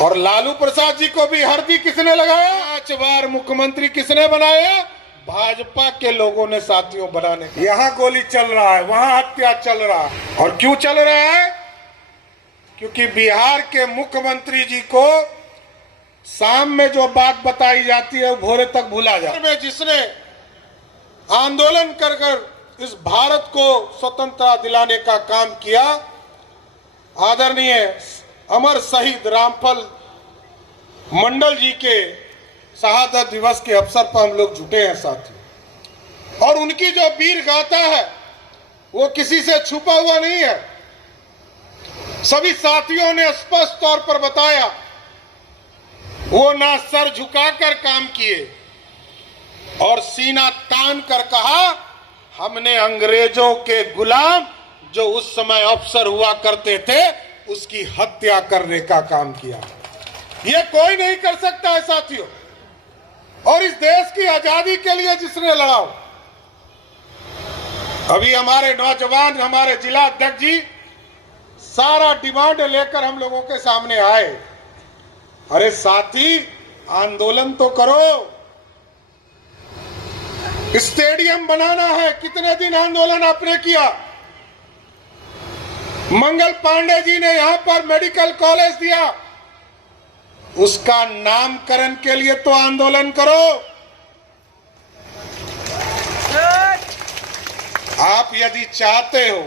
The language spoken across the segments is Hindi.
और लालू प्रसाद जी को भी हरदी किसने लगाया? 5 बार मुख्यमंत्री किसने बनाया? भाजपा के लोगों ने साथियों बनाने। यहाँ गोली चल रहा है, वहां हत्या चल रहा है। और क्यों चल रहा है? क्योंकि बिहार के मुख्यमंत्री जी को शाम में जो बात बताई जाती है वो भोरे तक भूला जाता है। जिसने आंदोलन कर कर इस भारत को स्वतंत्रता दिलाने का काम किया, आदरणीय अमर शहीद रामफल मंडल जी के शहादत दिवस के अवसर पर हम लोग जुटे हैं साथियों। और उनकी जो वीर गाथा है वो किसी से छुपा हुआ नहीं है। सभी साथियों ने स्पष्ट तौर पर बताया, वो ना सर झुकाकर काम किए और सीना तान कर कहा, हमने अंग्रेजों के गुलाम जो उस समय अफसर हुआ करते थे उसकी हत्या करने का काम किया। ये कोई नहीं कर सकता है साथियों। और इस देश की आजादी के लिए जिसने लड़ा, अभी हमारे नौजवान, हमारे जिला अध्यक्ष जी सारा डिमांड लेकर हम लोगों के सामने आए। अरे साथी, आंदोलन तो करो, स्टेडियम बनाना है। कितने दिन आंदोलन आपने किया? मंगल पांडे जी ने यहां पर मेडिकल कॉलेज दिया, उसका नामकरण के लिए तो आंदोलन करो। आप यदि चाहते हो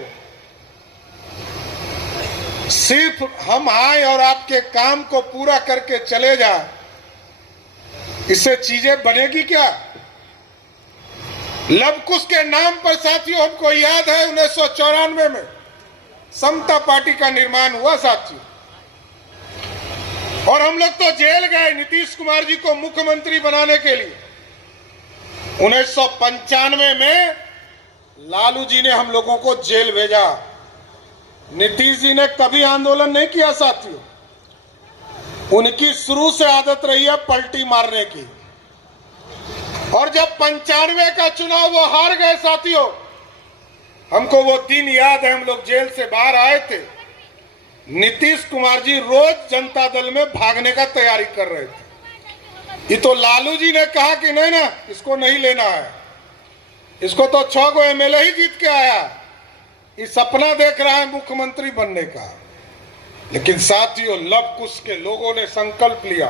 सिर्फ हम आए और आपके काम को पूरा करके चले जाए, इससे चीजें बनेगी क्या? लवकुश के नाम पर साथियों हमको याद है 1994 में समता पार्टी का निर्माण हुआ साथियों। और हम लोग तो जेल गए नीतीश कुमार जी को मुख्यमंत्री बनाने के लिए। 1995 में लालू जी ने हम लोगों को जेल भेजा। नीतीश जी ने कभी आंदोलन नहीं किया साथियों। उनकी शुरू से आदत रही है पलटी मारने की। और जब 95 का चुनाव वो हार गए साथियों, हमको वो दिन याद है, हम लोग जेल से बाहर आए थे। नीतीश कुमार जी रोज जनता दल में भागने का तैयारी कर रहे थे। ये तो लालू जी ने कहा कि नहीं ना, इसको नहीं लेना है, इसको तो 6 गो एमएलए ही जीत के आया, ये सपना देख रहा है मुख्यमंत्री बनने का। लेकिन साथियों, लवकुश के लोगों ने संकल्प लिया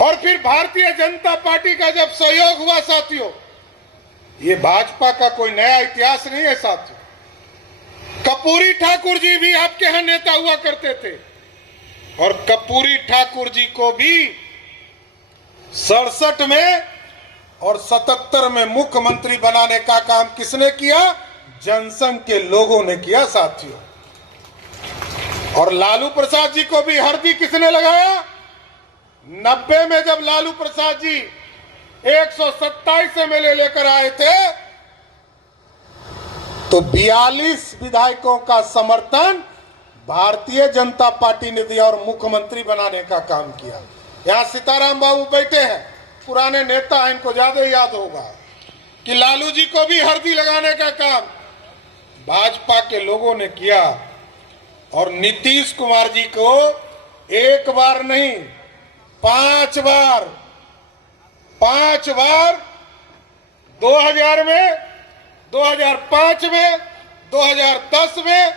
और फिर भारतीय जनता पार्टी का जब सहयोग हुआ साथियों, ये भाजपा का कोई नया इतिहास नहीं है साथियों। कर्पूरी ठाकुर जी भी आपके यहां नेता हुआ करते थे और कर्पूरी ठाकुर जी को भी 67 में और 77 में मुख्यमंत्री बनाने का काम किसने किया? जनसंघ के लोगों ने किया साथियों। और लालू प्रसाद जी को भी हरदी किसने लगाया? 90 में जब लालू प्रसाद जी 127 एमएलए लेकर आए थे तो 42 विधायकों का समर्थन भारतीय जनता पार्टी ने दिया और मुख्यमंत्री बनाने का काम किया। यहां सीताराम बाबू बैठे हैं, पुराने नेता हैं, इनको ज्यादा याद होगा कि लालू जी को भी हरदी लगाने का काम भाजपा के लोगों ने किया। और नीतीश कुमार जी को एक बार नहीं 5 बार 2000 में, 2005 में, 2010 में,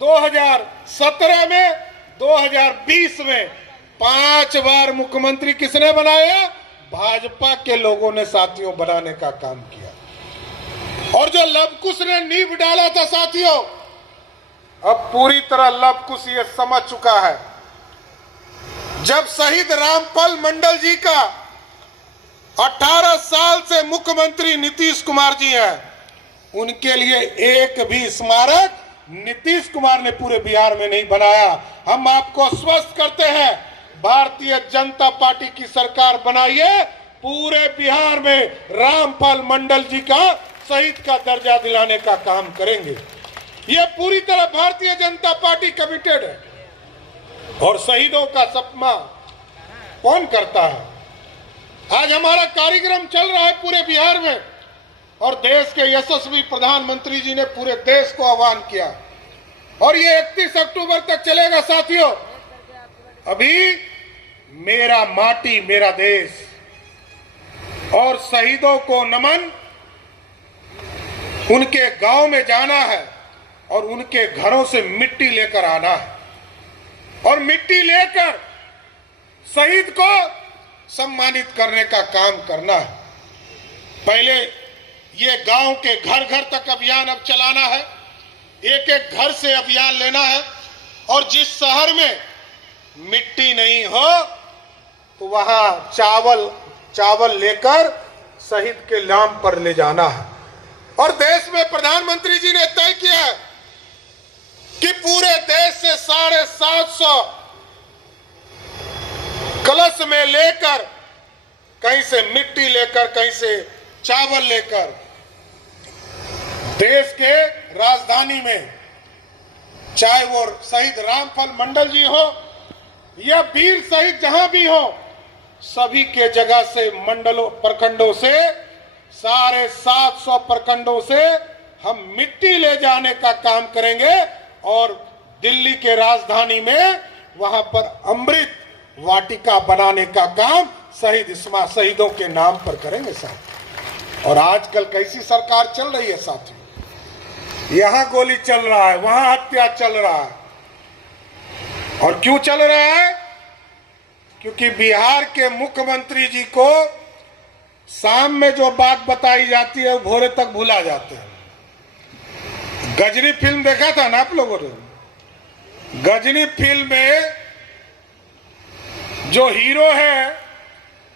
2017 में, 2020 में 5 बार मुख्यमंत्री किसने बनाया? भाजपा के लोगों ने साथियों बनाने का काम किया। और जो लवकुश ने नींव डाला था साथियों, अब पूरी तरह लवकुश ये समझ चुका है। जब शहीद रामफल मंडल जी का 18 साल से मुख्यमंत्री नीतीश कुमार जी हैं, उनके लिए एक भी स्मारक नीतीश कुमार ने पूरे बिहार में नहीं बनाया। हम आपको स्वस्थ करते हैं, भारतीय जनता पार्टी की सरकार बनाइए, पूरे बिहार में रामफल मंडल जी का शहीद का दर्जा दिलाने का काम करेंगे। ये पूरी तरह भारतीय जनता पार्टी कमिटेड है। और शहीदों का सपना कौन करता है? आज हमारा कार्यक्रम चल रहा है पूरे बिहार में और देश के यशस्वी प्रधानमंत्री जी ने पूरे देश को आह्वान किया और ये 31 अक्टूबर तक चलेगा साथियों। अभी मेरा माटी मेरा देश और शहीदों को नमन, उनके गांव में जाना है और उनके घरों से मिट्टी लेकर आना है और मिट्टी लेकर शहीद को सम्मानित करने का काम करना है। पहले ये गांव के घर घर तक अभियान अब चलाना है, एक एक घर से अभियान लेना है और जिस शहर में मिट्टी नहीं हो तो वहां चावल लेकर शहीद के नाम पर ले जाना है। और देश में प्रधानमंत्री जी ने तय किया है कि पूरे देश से 750 कलश में लेकर, कहीं से मिट्टी लेकर, कहीं से चावल लेकर देश के राजधानी में, चाहे वो शहीद रामफल मंडल जी हो या वीर शहीद जहां भी हो, सभी के जगह से मंडलों प्रखंडों से 750 प्रखंडों से हम मिट्टी ले जाने का काम करेंगे और दिल्ली के राजधानी में वहां पर अमृत वाटिका बनाने का काम शहीदों के नाम पर करेंगे साहब। और आजकल कैसी सरकार चल रही है साथियों, यहां गोली चल रहा है, वहां हत्या चल रहा है। और क्यों चल रहा है? क्योंकि बिहार के मुख्यमंत्री जी को शाम में जो बात बताई जाती है वो भोरे तक भुला जाते हैं। गजनी फिल्म देखा था ना आप लोगों ने? गजनी फिल्म में जो हीरो है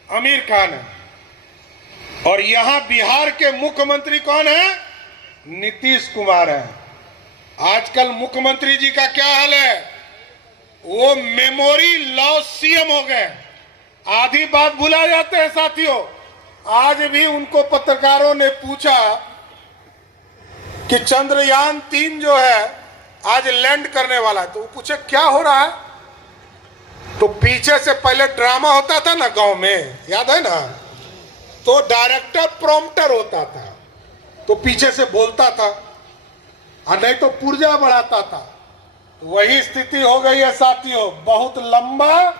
आमिर खान है और यहां बिहार के मुख्यमंत्री कौन है? नीतीश कुमार है। आजकल मुख्यमंत्री जी का क्या हाल है? वो मेमोरी लॉस सीएम हो गए, आधी बात भुला जाते हैं साथियों। आज भी उनको पत्रकारों ने पूछा कि चंद्रयान 3 जो है आज लैंड करने वाला है, तो वो पूछे क्या हो रहा है? तो पीछे से पहले ड्रामा होता था ना गांव में, याद है ना? तो डायरेक्टर प्रॉम्प्टर होता था, तो पीछे से बोलता था और नहीं तो पुर्जा बढ़ाता था। तो वही स्थिति हो गई है साथियों। बहुत लंबा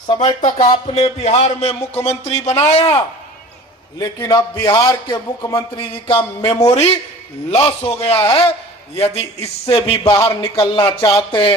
समय तक आपने बिहार में मुख्यमंत्री बनाया, लेकिन अब बिहार के मुख्यमंत्री जी का मेमोरी लॉस हो गया है। यदि इससे भी बाहर निकलना चाहते हैं